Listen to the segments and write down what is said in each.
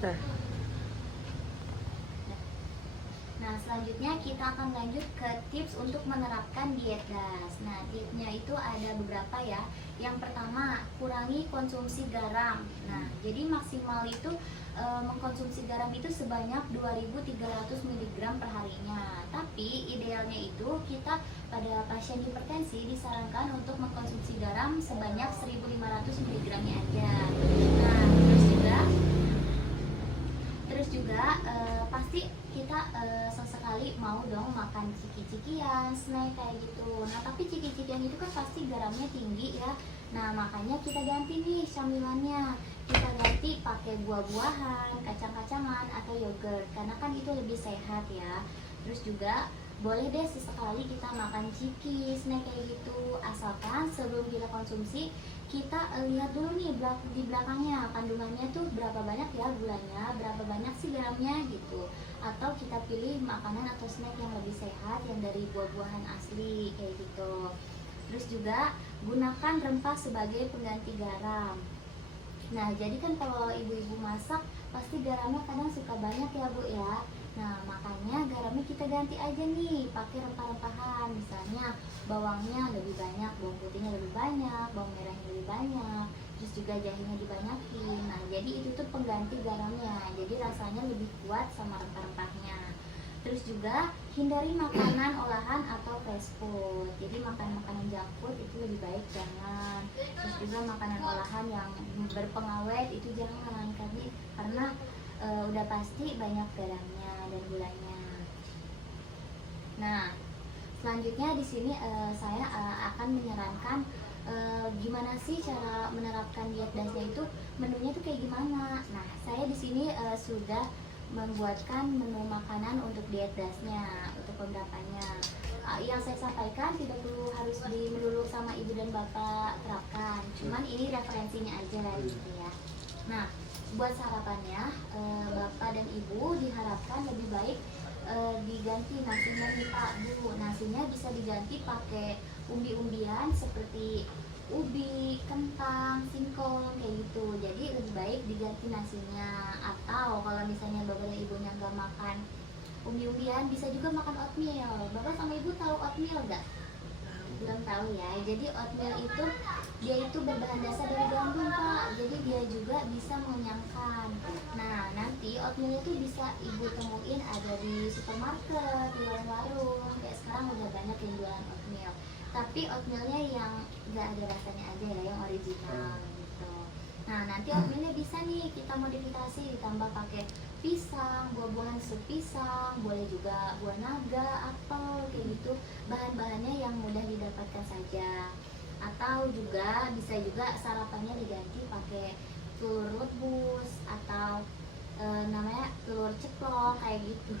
Nah, Nah, selanjutnya kita akan lanjut ke tips untuk menerapkan diet DAS. Nah, tipsnya itu ada beberapa ya. Yang pertama, kurangi konsumsi garam. Nah, jadi maksimal itu mengkonsumsi garam itu sebanyak 2.300 mg per harinya. Tapi idealnya itu kita pada pasien hipertensi disarankan untuk mengkonsumsi garam sebanyak 1.500 mg-nya aja. Nah, terus juga pasti kita sesekali mau dong makan ciki-cikian, snack kayak gitu. Nah, tapi ciki-cikian itu kan pasti garamnya tinggi ya. Nah, makanya kita ganti nih camilannya. Kita ganti pakai buah-buahan, kacang-kacangan atau yogurt karena kan itu lebih sehat ya. Terus juga boleh deh sesekali kita makan ciki, snack kayak gitu. Asalkan sebelum kita konsumsi kita lihat dulu nih di belakangnya kandungannya tuh berapa banyak ya gulanya, berapa banyak sih garamnya gitu. Atau kita pilih makanan atau snack yang lebih sehat yang dari buah-buahan asli kayak gitu. Terus juga gunakan rempah sebagai pengganti garam. Nah, jadi kan kalau ibu-ibu masak pasti garamnya kadang suka banyak ya Bu ya. Nah, makanya garamnya kita ganti aja nih pakai rempah-rempahan. Misalnya bawangnya lebih banyak, bawang putihnya lebih banyak, bawang merahnya lebih banyak, terus juga jahenya dibanyakin. Nah, jadi itu tuh pengganti garamnya. Jadi rasanya lebih kuat sama rempah-rempahnya. Terus juga hindari makanan olahan atau fast food. Jadi makanan-makanan junk food itu lebih baik jangan. Terus juga makanan olahan yang berpengawet itu jangan karena udah pasti banyak garamnya dan gulanya. Nah, selanjutnya di sini saya akan menyarankan gimana sih cara menerapkan diet dasnya itu, menunya tuh kayak gimana. Nah, saya di sini sudah membuatkan menu makanan untuk diet dasnya, untuk penerapannya. Yang saya sampaikan tidak perlu harus melulu sama ibu dan bapak terapkan, cuman ini referensinya aja gitu ya. Nah, buat sarapannya bapak dan ibu diharapkan lebih baik diganti nasinya nih Pak Bu. Nasinya bisa diganti pakai umbi-umbian seperti ubi, kentang, singkong kayak gitu. Jadi lebih baik diganti nasinya. Atau kalau misalnya bapak dan ibunya nggak makan umbi-umbian, bisa juga makan oatmeal. Bapak sama ibu tahu oatmeal nggak? Belum tahu ya. Jadi oatmeal itu dia itu berbahan dasar dari gandum Pak. Jadi dia juga bisa mengenyangkan. Nah, nanti oatmeal itu bisa ibu temuin ada di supermarket, di warung-warung. Kayak sekarang udah banyak yang jualan oatmeal. Tapi oatmealnya yang nggak ada rasanya aja ya, yang original gitu. Nah, nanti oatmealnya bisa nih kita modifikasi ditambah pakai pisang, buah-buahan pisang, boleh juga buah naga, apel kayak gitu. Bahan-bahannya yang mudah didapatkan saja. Atau juga bisa juga sarapannya diganti pakai telur rebus atau namanya telur ceplok kayak gitu.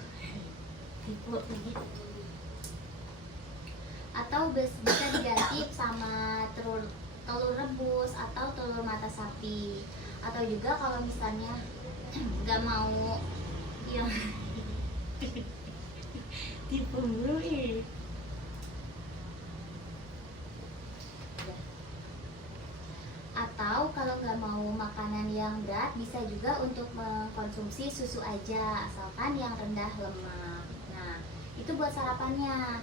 Atau bisa diganti sama telur rebus atau telur mata sapi. Atau juga kalau misalnya nggak mau yang tipe mulu atau kalau nggak mau makanan yang berat bisa juga untuk mengkonsumsi susu aja asalkan yang rendah lemak. Nah, itu buat sarapannya.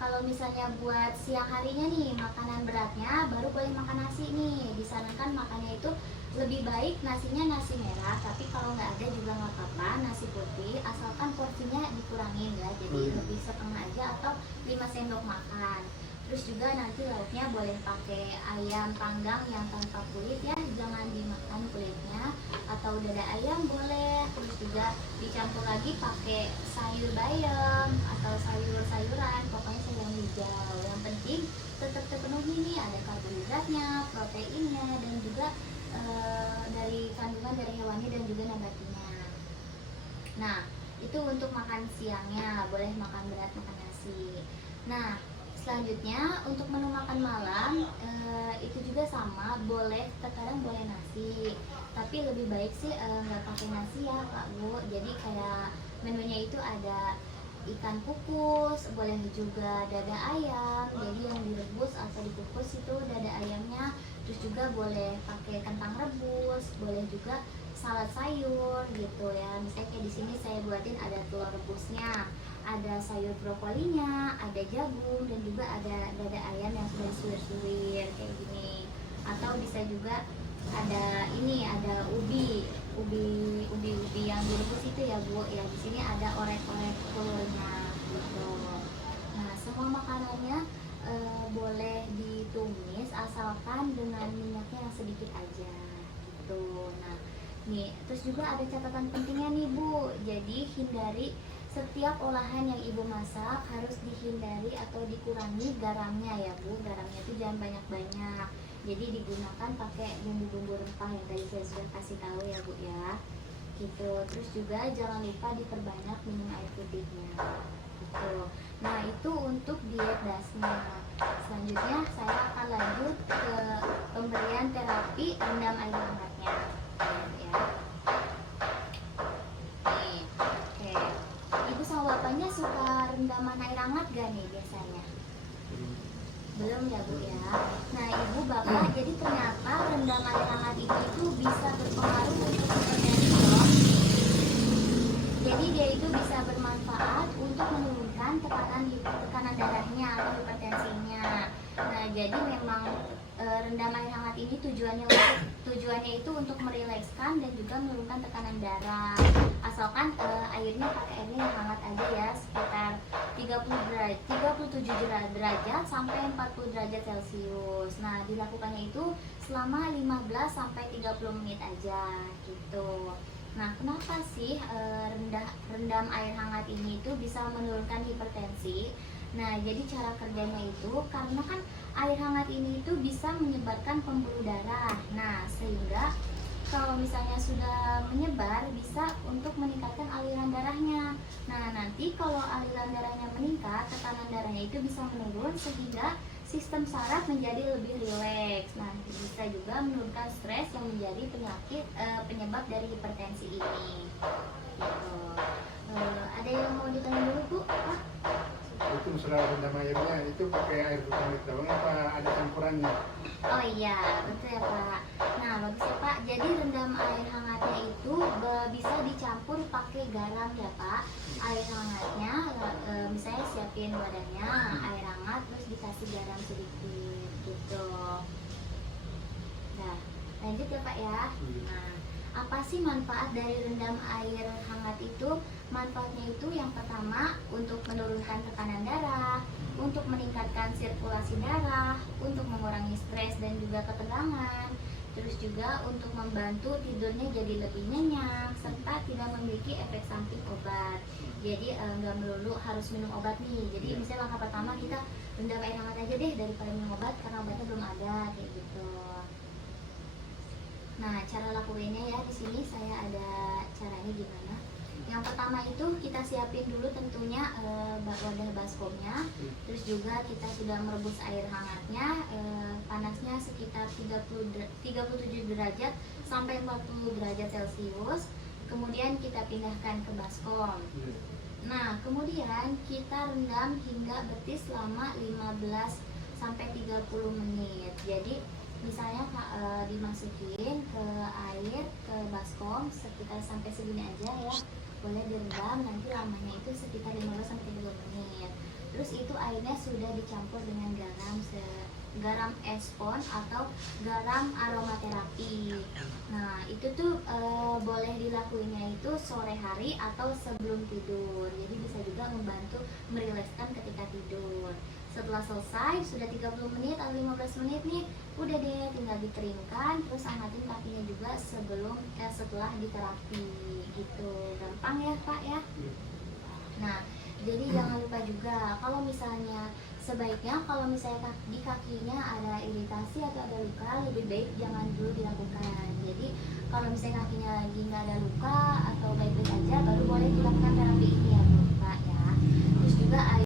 Kalau misalnya buat siang harinya nih makanan beratnya baru boleh makan nasi nih. Disarankan makannya itu lebih baik nasinya nasi merah, tapi kalau nggak ada juga nggak apa-apa nasi putih asalkan porsinya dikurangin ya. Jadi lebih setengah aja atau 5 sendok makan. Terus juga nanti lauknya boleh pakai ayam panggang yang tanpa kulit ya, jangan dimakan kulitnya. Atau dada ayam boleh. Terus juga dicampur lagi pakai sayur bayam atau sayur-sayuran, pokoknya sayur hijau. Yang penting tetap terpenuhi nih, ada karbohidratnya, proteinnya, dan juga dari kandungan dari hewani dan juga nabatinya. Nah, itu untuk makan siangnya, boleh makan berat, makan nasi. Nah, selanjutnya untuk menu makan malam itu juga sama, boleh terkadang boleh nasi, tapi lebih baik sih nggak pakai nasi ya Kak Bu. Jadi kayak menunya itu ada ikan kukus, boleh juga dada ayam, jadi yang direbus atau dikukus itu dada ayamnya. Terus juga boleh pakai kentang rebus, boleh juga salad sayur gitu ya. Misalnya kayak di sini saya buatin ada telur rebusnya, ada sayur brokolinya, ada jagung, dan juga ada dada ayam yang sudah disuir-suir kayak gini. Atau bisa juga ada ini, ada ubi yang direbus itu ya Bu. Ya di sini ada orek-orek telurnya gitu. Nah, semua makanannya boleh ditumis asalkan dengan minyaknya yang sedikit aja gitu. Nah, nih terus juga ada catatan pentingnya nih Bu. Jadi hindari setiap olahan yang Ibu masak harus dihindari atau dikurangi garamnya ya Bu. Garamnya itu jangan banyak-banyak. Jadi digunakan pakai bumbu-bumbu rempah yang tadi saya sudah kasih tahu ya Bu ya. Gitu. Terus juga jangan lupa diperbanyak minum air putihnya. Gitu. Nah, itu untuk diet dasnya. Selanjutnya saya akan lanjut ke pemberian terapi rendam air hangatnya. Ya. Nih, oke. Ibu sama bapaknya suka rendaman air hangat gak nih biasanya? Belum ya Bu ya. Nah, Ibu bapak, jadi ternyata rendam air hangat itu bisa berpengaruh untuk hipertensi loh. Jadi dia itu bisa bermanfaat untuk menurunkan tekanan darahnya atau hipertensinya. Nah, jadi memang rendam air hangat ini tujuannya itu untuk merilekskan dan juga menurunkan tekanan darah. Asalkan airnya pakai airnya yang hangat aja ya, sekitar 37 derajat sampai 40 derajat Celcius. Nah, dilakukannya itu selama 15 sampai 30 menit aja gitu. Nah, kenapa sih rendam air hangat ini itu bisa menurunkan hipertensi? Nah, jadi cara kerjanya itu karena kan air hangat ini itu bisa menyebarkan pembuluh darah. Nah, sehingga kalau misalnya sudah menyebar bisa untuk meningkatkan aliran darahnya. Nah, nanti kalau aliran darahnya meningkat, tekanan darahnya itu bisa menurun sehingga sistem saraf menjadi lebih rileks. Nah, bisa juga menurunkan stres yang menjadi penyebab dari hipertensi ini. Gitu. Ada yang mau ditanya dulu Bu? Itu masalah rendam airnya itu pakai air putih doang apa ada campurannya? Oh iya, betul ya Pak. Nah, bagus ya Pak. Jadi rendam air hangatnya itu bisa dicampur pakai garam ya Pak. Air hangatnya, misalnya siapin wadahnya, air hangat, terus dikasih garam sedikit gitu. Nah, lanjut ya Pak ya. Nah, apa sih manfaat dari rendam air hangat itu? Manfaatnya itu yang pertama untuk menurunkan tekanan darah, untuk meningkatkan sirkulasi darah, untuk mengurangi stres dan juga ketegangan, terus juga untuk membantu tidurnya jadi lebih nyenyak, serta tidak memiliki efek samping obat. Jadi nggak melulu harus minum obat nih. Jadi misalnya langkah pertama kita rendam air hangat aja deh daripada minum obat karena obatnya belum ada kayak gitu. Nah, cara lakuinnya ya di sini saya ada caranya gimana. Yang pertama itu kita siapin dulu tentunya wadah baskomnya. Terus juga kita sudah merebus air hangatnya, panasnya sekitar 37 derajat sampai 40 derajat Celcius. Kemudian kita pindahkan ke baskom. Nah, kemudian kita rendam hingga betis selama 15 sampai 30 menit. Jadi misalnya dimasukin ke air, ke baskom sekitar sampai segini aja ya, boleh direndam, nanti lamanya itu sekitar 15 sampai 30 menit. Terus itu airnya sudah dicampur dengan garam espon atau garam aromaterapi. Nah, itu tuh boleh dilakuinnya itu sore hari atau sebelum tidur. Jadi bisa juga membantu merilekskan ketika tidur. Setelah selesai, sudah 30 menit atau 15 menit nih, udah deh tinggal dikeringkan, terus hangatin kakinya juga setelah diterapi gitu. Gampang ya Pak ya. Nah, jadi jangan lupa juga kalau misalnya sebaiknya kalau misalnya di kakinya ada iritasi atau ada luka, lebih baik jangan dulu dilakukan. Jadi kalau misalnya kakinya lagi nggak ada luka atau baik-baik aja, baru boleh dilakukan terapi ini ya Pak ya. Terus juga